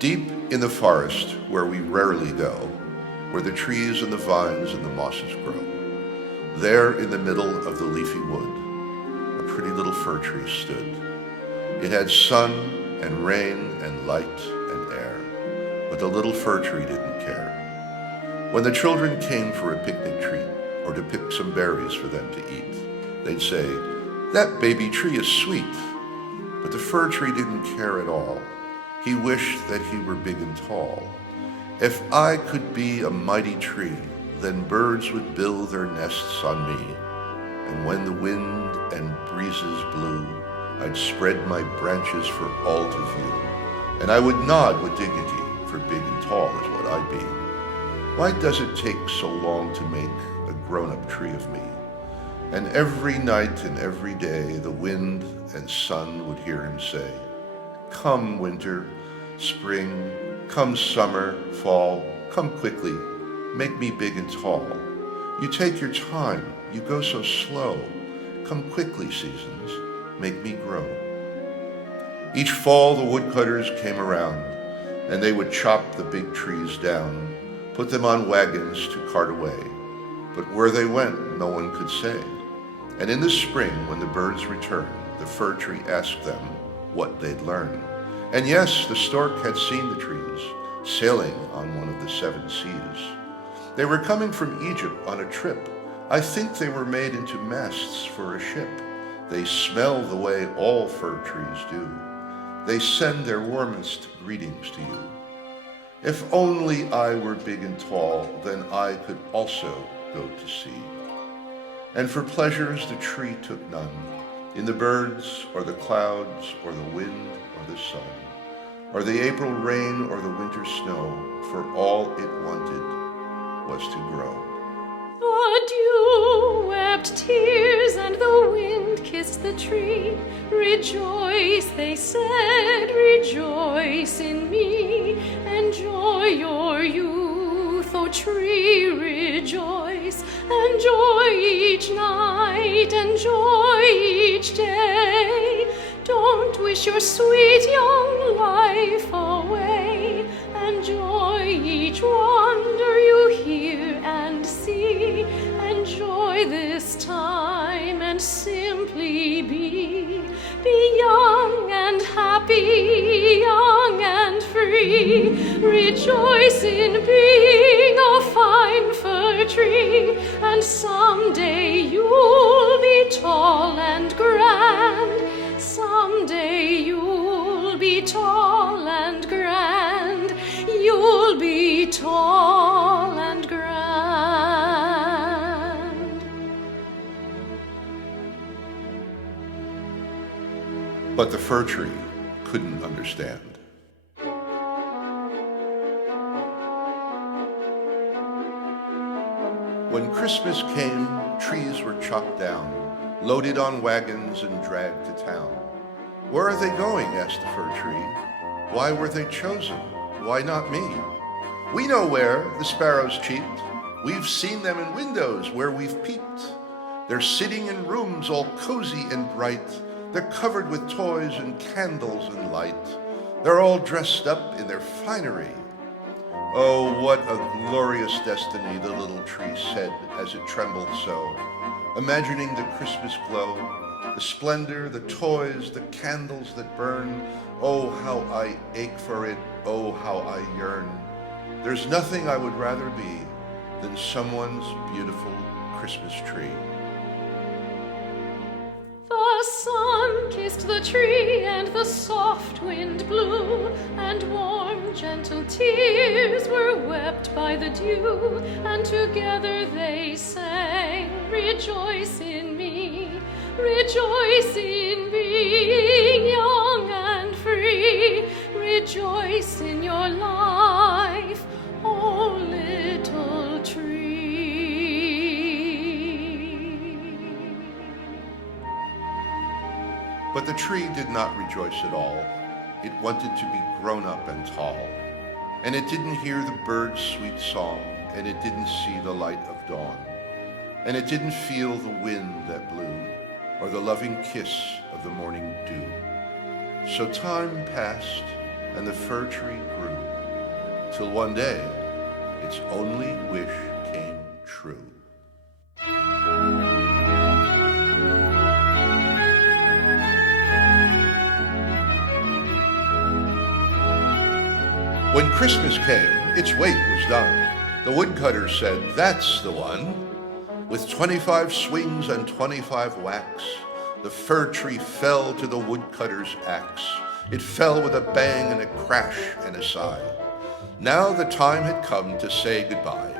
Deep in the forest, where we rarely go, where the trees and the vines and the mosses grow, there in the middle of the leafy wood, a pretty little fir tree stood. It had sun and rain and light and air, but the little fir tree didn't care. When the children came for a picnic treat or to pick some berries for them to eat, they'd say, "That baby tree is sweet." But the fir tree didn't care at all. He wished that he were big and tall. "If I could be a mighty tree, then birds would build their nests on me. And when the wind and breezes blew, I'd spread my branches for all to view. And I would nod with dignity, for big and tall is what I'd be. Why does it take so long to make a grown-up tree of me?" And every night and every day the wind and sun would hear him say, "Come winter, spring, come summer, fall, come quickly, make me big and tall. You take your time, you go so slow. Come quickly, seasons, make me grow." Each fall the woodcutters came around, and they would chop the big trees down, put them on wagons to cart away. But where they went, no one could say. And in the spring, when the birds returned, the fir tree asked them what they'd learned. And yes, the stork had seen the trees, sailing on one of the 7 seas. They were coming from Egypt on a trip. I think they were made into masts for a ship. They smell the way all fir trees do. They send their warmest greetings to you. If only I were big and tall, then I could also go to sea. And for pleasures the tree took none, in the birds or the clouds or the wind or the sun, or the April rain or the winter snow, for all it wanted was to grow. The dew wept tears and the wind kissed the tree. "Rejoice," they said, "rejoice in me. Enjoy your youth, O tree, rejoice. Enjoy each night, enjoy each day. Don't wish your sweet young life away. Enjoy each wonder you hear and see. Enjoy this time and simply be. Be young and happy, young and free. Rejoice in being a fine fir tree. And someday you'll be tall and grand. Someday you'll be tall and grand. You'll be tall and grand." But the fir tree couldn't understand. When Christmas came, trees were chopped down, loaded on wagons and dragged to town. "Where are they going?" asked the fir tree. "Why were they chosen? Why not me?" "We know where," the sparrows cheeped. "We've seen them in windows where we've peeped. They're sitting in rooms all cozy and bright. They're covered with toys and candles and light. They're all dressed up in their finery." "Oh, what a glorious destiny," the little tree said as it trembled so, imagining the Christmas glow, the splendor, the toys, the candles that burn. "Oh, how I ache for it, oh, how I yearn. There's nothing I would rather be than someone's beautiful Christmas tree." The sun kissed the tree and the soft wind blew, and warm, gentle tears were wept by the dew, and together they sang, "Rejoice in me, rejoice in being young and free. Rejoice in your life, O little tree." But the tree did not rejoice at all. It wanted to be grown up and tall. And it didn't hear the bird's sweet song, and it didn't see the light of dawn. And it didn't feel the wind that blew, or the loving kiss of the morning dew. So time passed, and the fir tree grew, till one day its only wish came true. When Christmas came, its wait was done. The woodcutter said, "That's the one." With 25 swings and 25 whacks, the fir tree fell to the woodcutter's axe. It fell with a bang and a crash and a sigh. Now the time had come to say goodbye.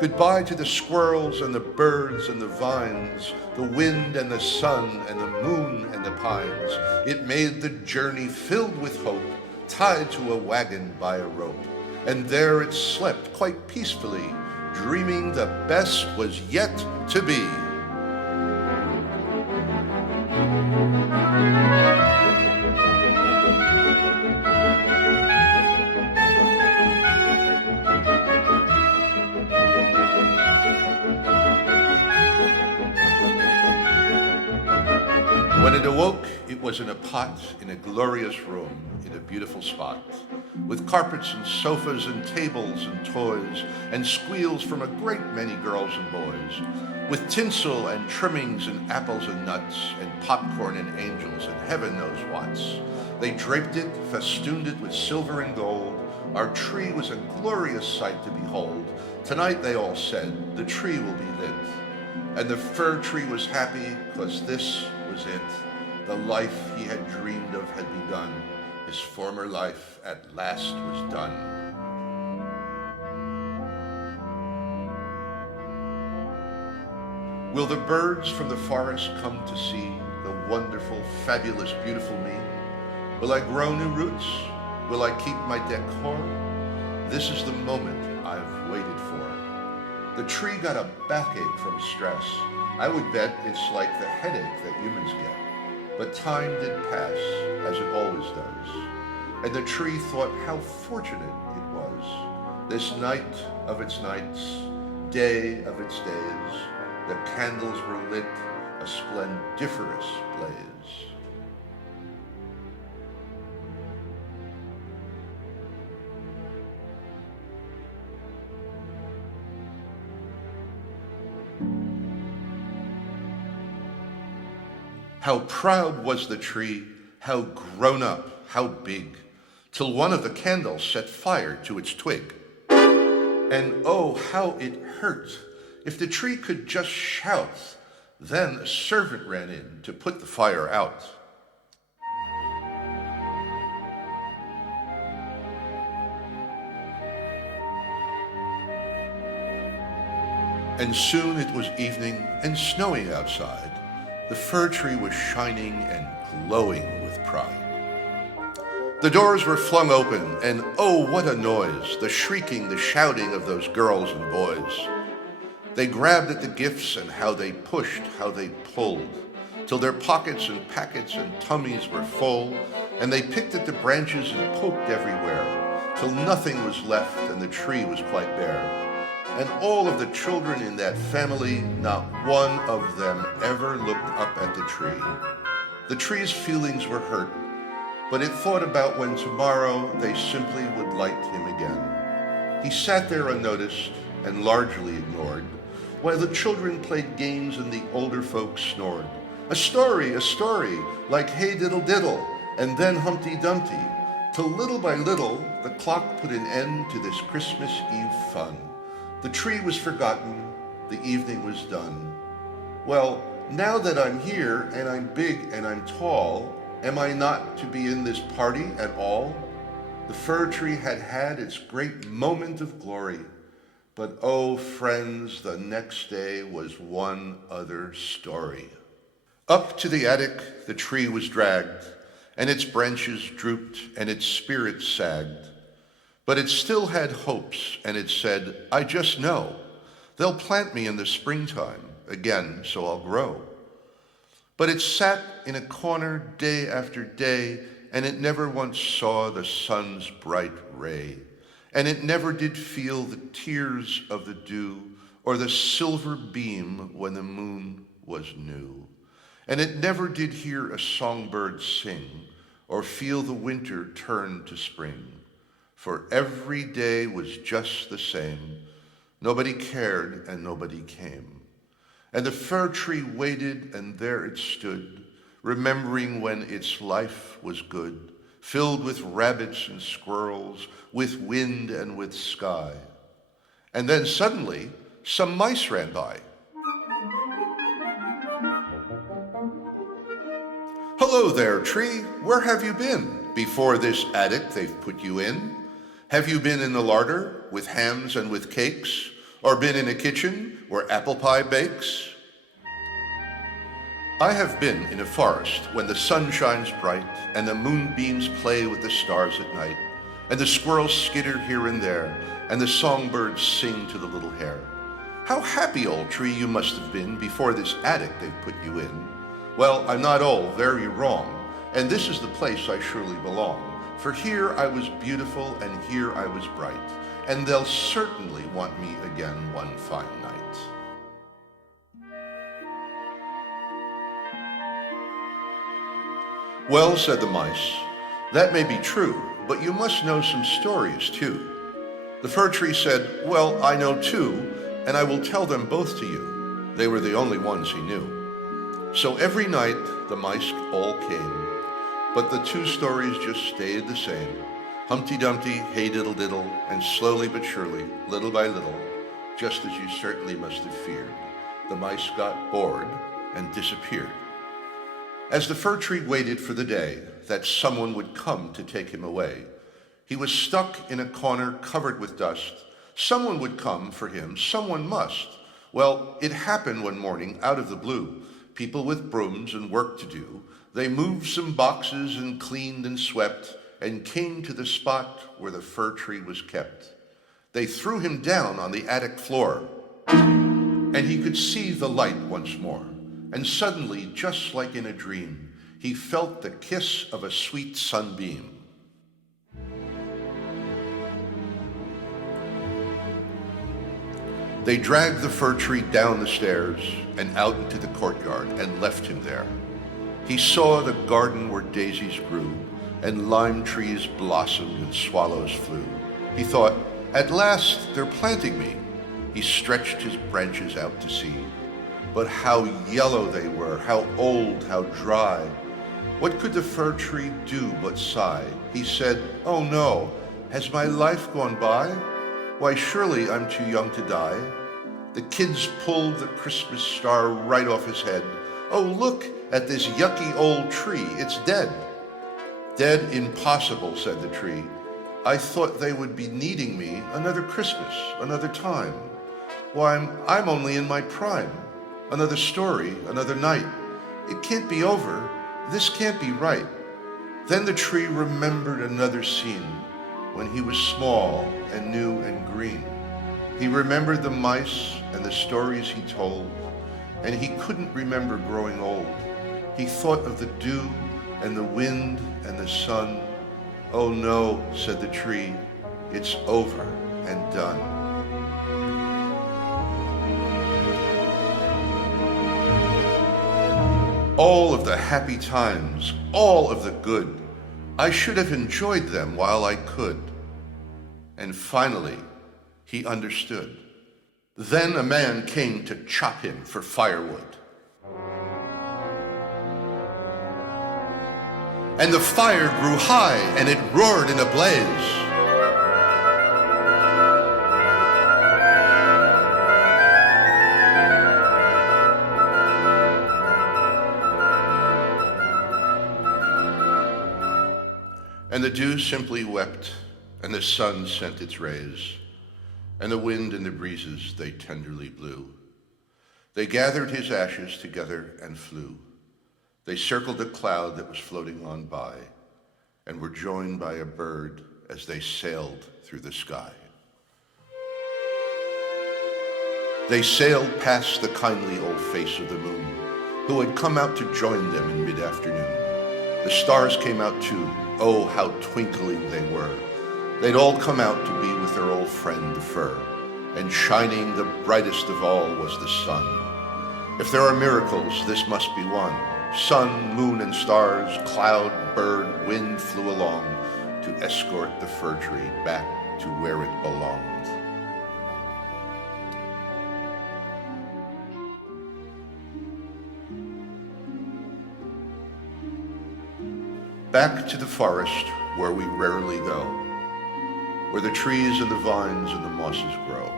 Goodbye to the squirrels and the birds and the vines, the wind and the sun and the moon and the pines. It made the journey filled with hope, tied to a wagon by a rope. And there it slept quite peacefully, dreaming the best was yet to be. When it awoke, it was in a pot in a glorious room in a beautiful spot, with carpets and sofas and tables and toys and squeals from a great many girls and boys, with tinsel and trimmings and apples and nuts and popcorn and angels and heaven knows what's. They draped it, festooned it with silver and gold. Our tree was a glorious sight to behold. Tonight, they all said, the tree will be lit. And the fir tree was happy, 'cause this was it. The life he had dreamed of had begun. His former life at last was done. Will the birds from the forest come to see the wonderful, fabulous, beautiful me? Will I grow new roots? Will I keep my decor? This is the moment I've waited for. The tree got a backache from stress. I would bet it's like the headache that humans get. But time did pass, as it always does. And the tree thought how fortunate it was. This night of its nights, day of its days, the candles were lit, a splendiferous blaze. How proud was the tree, how grown up, how big, till one of the candles set fire to its twig. And oh, how it hurt. If the tree could just shout, then a servant ran in to put the fire out. And soon it was evening and snowing outside. The fir tree was shining and glowing with pride. The doors were flung open, and oh, what a noise, the shrieking, the shouting of those girls and boys. They grabbed at the gifts, and how they pushed, how they pulled, till their pockets and packets and tummies were full, and they picked at the branches and poked everywhere, till nothing was left and the tree was quite bare. And all of the children in that family, not one of them ever looked up at the tree. The tree's feelings were hurt, but it thought about when tomorrow they simply would light him again. He sat there unnoticed and largely ignored, while the children played games and the older folks snored. A story, like hey diddle diddle, and then Humpty Dumpty, till little by little the clock put an end to this Christmas Eve fun. The tree was forgotten, the evening was done. Well, now that I'm here and I'm big and I'm tall, am I not to be in this party at all? The fir tree had had its great moment of glory, but oh, friends, the next day was one other story. Up to the attic the tree was dragged, and its branches drooped and its spirit sagged. But it still had hopes, and it said, I just know they'll plant me in the springtime again, so I'll grow. But it sat in a corner day after day, and it never once saw the sun's bright ray. And it never did feel the tears of the dew, or the silver beam when the moon was new. And it never did hear a songbird sing, or feel the winter turn to spring. For every day was just the same. Nobody cared and nobody came. And the fir tree waited, and there it stood, remembering when its life was good, filled with rabbits and squirrels, with wind and with sky. And then suddenly, some mice ran by. "Hello there, tree. Where have you been? Before this attic they've put you in? Have you been in the larder with hams and with cakes? Or been in a kitchen where apple pie bakes?" "I have been in a forest when the sun shines bright, and the moonbeams play with the stars at night, and the squirrels skitter here and there, and the songbirds sing to the little hare. How happy, old tree, you must have been before this attic they've put you in. Well, I'm not old, very wrong, and this is the place I surely belong. For here I was beautiful, and here I was bright, and they'll certainly want me again one fine night." "Well," said the mice, "that may be true, but you must know some stories too." The fir tree said, "Well, I know two, and I will tell them both to you." They were the only ones he knew. So every night the mice all came, but the two stories just stayed the same. Humpty Dumpty, hey diddle diddle, and slowly but surely, little by little, just as you certainly must have feared, the mice got bored and disappeared. As the fir tree waited for the day that someone would come to take him away, he was stuck in a corner covered with dust. Someone would come for him, someone must. Well, it happened one morning out of the blue. People with brooms and work to do, they moved some boxes and cleaned and swept, and came to the spot where the fir tree was kept. They threw him down on the attic floor, and he could see the light once more. And suddenly, just like in a dream, he felt the kiss of a sweet sunbeam. They dragged the fir tree down the stairs and out into the courtyard and left him there. He saw the garden where daisies grew, and lime trees blossomed and swallows flew. He thought, "At last they're planting me." He stretched his branches out to see. But how yellow they were, how old, how dry. What could the fir tree do but sigh? He said, "Oh no, has my life gone by? Why, surely I'm too young to die." The kids pulled the Christmas star right off his head. "Oh, look at this yucky old tree, it's dead." "Dead? Impossible," said the tree. "I thought they would be needing me another Christmas, another time. Why, I'm only in my prime. Another story, another night. It can't be over. This can't be right." Then the tree remembered another scene when he was small and new and green. He remembered the mice and the stories he told, and he couldn't remember growing old. He thought of the dew and the wind and the sun. "Oh no," said the tree, "it's over and done." All of the happy times, all of the good, I should have enjoyed them while I could. And finally, he understood. Then a man came to chop him for firewood. And the fire grew high, and it roared in a blaze. And the dew simply wept, and the sun sent its rays, and the wind and the breezes, they tenderly blew. They gathered his ashes together and flew. They circled a cloud that was floating on by, and were joined by a bird as they sailed through the sky. They sailed past the kindly old face of the moon, who had come out to join them in mid-afternoon. The stars came out too. Oh, how twinkling they were. They'd all come out to be with their old friend the fir, and shining the brightest of all was the sun. If there are miracles, this must be one. Sun, moon, and stars, cloud, bird, wind flew along to escort the fir tree back to where it belonged. Back to the forest where we rarely go, where the trees and the vines and the mosses grow.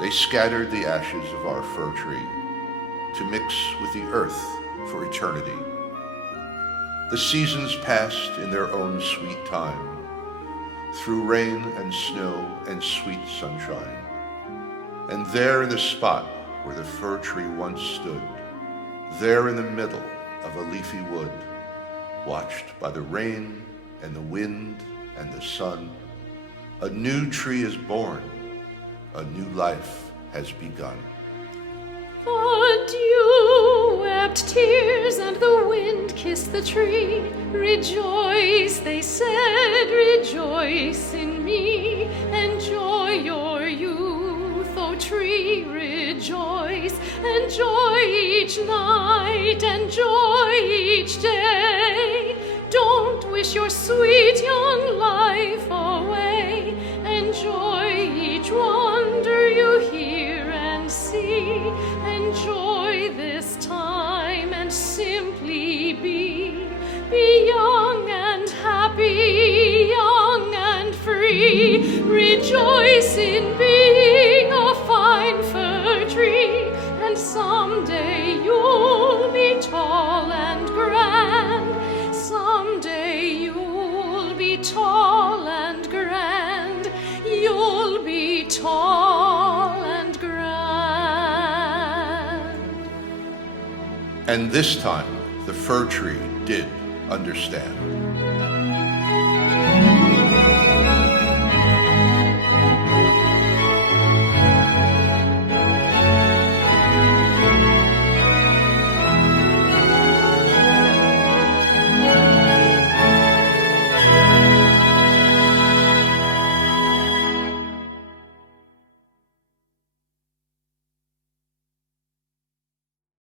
They scattered the ashes of our fir tree to mix with the earth for eternity. The seasons passed in their own sweet time, through rain and snow and sweet sunshine. And there in the spot where the fir tree once stood, there in the middle of a leafy wood, watched by the rain and the wind and the sun, a new tree is born, a new life has begun. The dew wept tears and the wind kissed the tree. Rejoice, they said, rejoice in me. Enjoy your youth, O tree, rejoice. Enjoy each night, enjoy each day. Don't wish your sweet young life away. Enjoy each wonder you hear and see. Enjoy this time and simply be. Be young and happy, young and free. Rejoice in being a fine fir tree. And someday you'll be tall and grand. Someday you'll be tall and grand. You'll be tall and grand. And this time, the fir tree did understand.